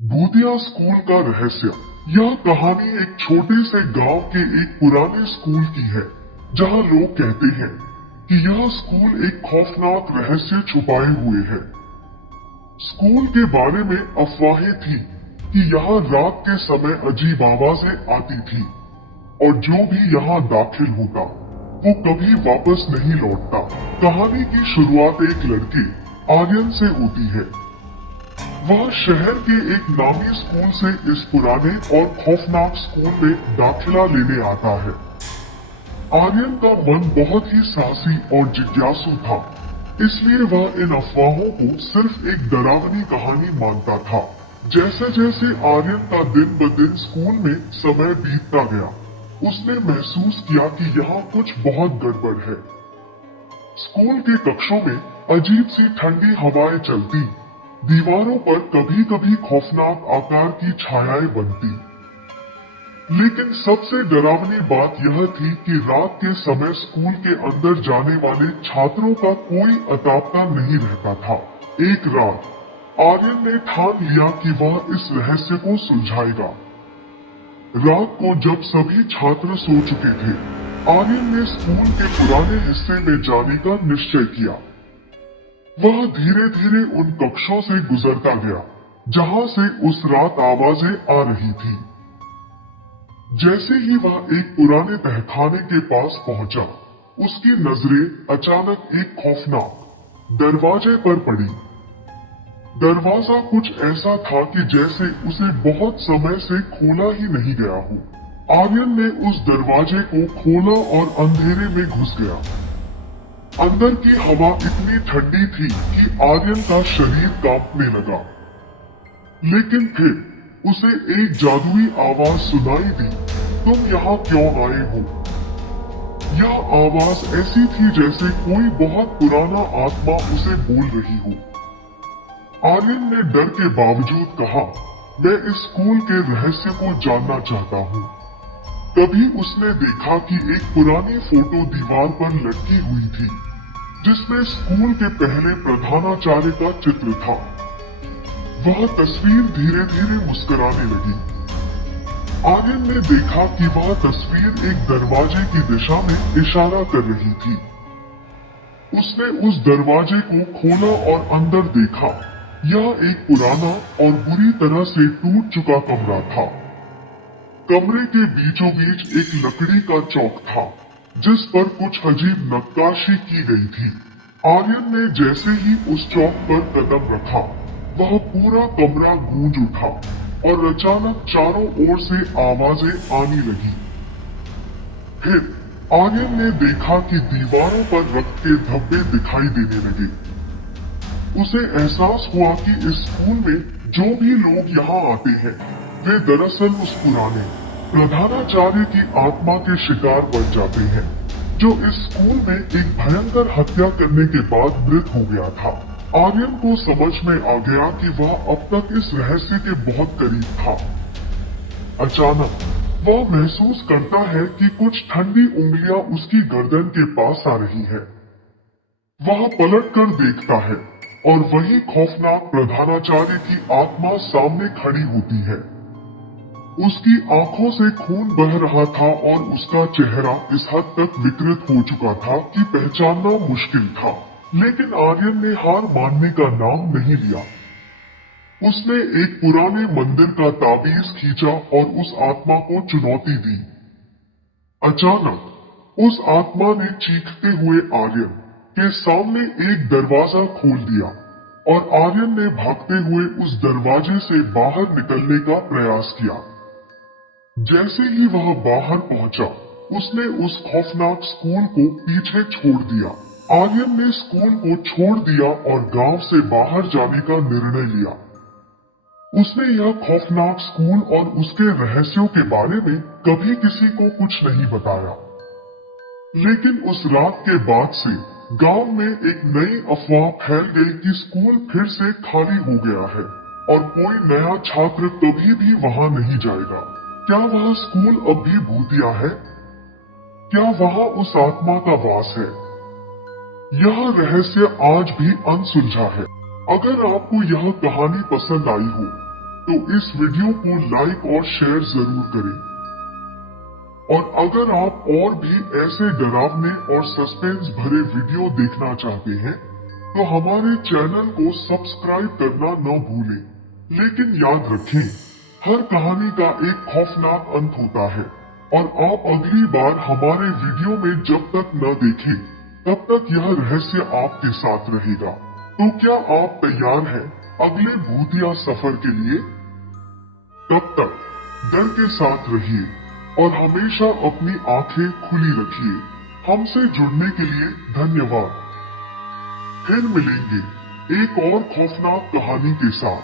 भूतिया स्कूल का रहस्य। यह कहानी एक छोटे से गांव के एक पुराने स्कूल की है, जहां लोग कहते हैं कि यह स्कूल एक खौफनाक रहस्य छुपाए हुए है। स्कूल के बारे में अफवाहें थी कि यहाँ रात के समय अजीब आवाजें आती थी और जो भी यहाँ दाखिल होता वो कभी वापस नहीं लौटता। कहानी की शुरुआत एक लड़के आर्यन से होती है। वह शहर के एक नामी स्कूल से इस पुराने और खौफनाक स्कूल में दाखिला लेने आता है। आर्यन का मन बहुत ही साहसी और जिज्ञासु था, इसलिए वह इन अफवाहों को सिर्फ एक डरावनी कहानी मानता था। जैसे जैसे आर्यन का दिन ब दिन स्कूल में समय बीतता गया, उसने महसूस किया कि यहाँ कुछ बहुत गड़बड़ है। स्कूल के कक्षों में अजीब सी ठंडी हवाएं चलती, दीवारों पर कभी कभी खौफनाक आकार की छायाएं बनती। लेकिन सबसे डरावनी बात यह थी कि रात के समय स्कूल के अंदर जाने वाले छात्रों का कोई अतापता नहीं रहता था। एक रात आर्यन ने ठान लिया कि वह इस रहस्य को सुलझाएगा। रात को जब सभी छात्र सो चुके थे, आर्यन ने स्कूल के पुराने हिस्से में जाने का निश्चय किया। वह धीरे धीरे उन कक्षों से गुजरता गया जहां से उस रात आवाजें आ रही थी। जैसे ही वह एक पुराने तहखाने के पास पहुंचा, उसकी नजरें अचानक एक खौफनाक दरवाजे पर पड़ी। दरवाजा कुछ ऐसा था कि जैसे उसे बहुत समय से खोला ही नहीं गया हो। आर्यन ने उस दरवाजे को खोला और अंधेरे में घुस गया। अंदर की हवा इतनी ठंडी थी कि आर्यन का शरीर कांपने लगा। लेकिन फिर उसे एक जादुई आवाज सुनाई दी, तुम यहाँ क्यों आए हो? यह आवाज ऐसी थी जैसे कोई बहुत पुराना आत्मा उसे बोल रही हो। आर्यन ने डर के बावजूद कहा, मैं इस स्कूल के रहस्य को जानना चाहता हूँ। तभी उसने देखा कि एक पुरानी फोटो दीवार पर लटकी हुई थी, जिसमें स्कूल के पहले प्रधानाचार्य का चित्र था। वह तस्वीर धीरे धीरे मुस्कुराने लगी। आर्यन ने देखा कि वह तस्वीर एक दरवाजे की दिशा में इशारा कर रही थी। उसने उस दरवाजे को खोला और अंदर देखा। यह एक पुराना और बुरी तरह से टूट चुका कमरा था। कमरे के बीचों बीच एक लकड़ी का चौक था, जिस पर कुछ अजीब नक्काशी की गई थी। आर्यन ने जैसे ही उस चौक पर कदम रखा, वह पूरा कमरा गूंज उठा और अचानक चारों ओर से आवाजें आने लगी। फिर आर्यन ने देखा कि दीवारों पर रक्त के धब्बे दिखाई देने लगे। उसे एहसास हुआ कि इस स्कूल में जो भी लोग यहाँ आते हैं, वे दरअसल उस पुराने प्रधानाचार्य की आत्मा के शिकार बन जाते हैं, जो इस स्कूल में एक भयंकर हत्या करने के बाद मृत हो गया था। आर्यन को समझ में आ गया कि वह अब तक इस रहस्य के बहुत करीब था। अचानक वह महसूस करता है कि कुछ ठंडी उंगलियां उसकी गर्दन के पास आ रही है। वह पलटकर देखता है और वही खौफनाक प्रधानाचार्य की आत्मा सामने खड़ी होती है। उसकी आंखों से खून बह रहा था और उसका चेहरा इस हद तक विकृत हो चुका था कि पहचानना मुश्किल था। लेकिन आर्यन ने हार मानने का नाम नहीं लिया। उसने एक पुराने मंदिर का ताबीज खींचा और उस आत्मा को चुनौती दी। अचानक उस आत्मा ने चीखते हुए आर्यन के सामने एक दरवाजा खोल दिया और आर्यन ने भागते हुए उस दरवाजे से बाहर निकलने का प्रयास किया। जैसे ही वह बाहर पहुंचा, उसने उस खौफनाक स्कूल को पीछे छोड़ दिया। आर्यन ने स्कूल को छोड़ दिया और गांव से बाहर जाने का निर्णय लिया। उसने यह खौफनाक स्कूल और उसके रहस्यों के बारे में कभी किसी को कुछ नहीं बताया। लेकिन उस रात के बाद से गांव में एक नई अफवाह फैल गई कि स्कूल फिर से खाली हो गया है और कोई नया छात्र कभी भी वहां नहीं जाएगा। क्या वह स्कूल अब भी भूतिया है? क्या वहां उस आत्मा का वास है? यह रहस्य आज भी अनसुलझा है। अगर आपको यह कहानी पसंद आई हो तो इस वीडियो को लाइक और शेयर जरूर करें। और अगर आप और भी ऐसे डरावने और सस्पेंस भरे वीडियो देखना चाहते हैं तो हमारे चैनल को सब्सक्राइब करना न भूलें। लेकिन याद रखें, हर कहानी का एक खौफनाक अंत होता है और आप अगली बार हमारे वीडियो में जब तक न देखें तब तक यह रहस्य आपके साथ रहेगा। तो क्या आप तैयार हैं अगले भूतिया सफर के लिए? तब तक डर के साथ रहिए और हमेशा अपनी आंखें खुली रखिए। हमसे जुड़ने के लिए धन्यवाद। फिर मिलेंगे एक और खौफनाक कहानी के साथ।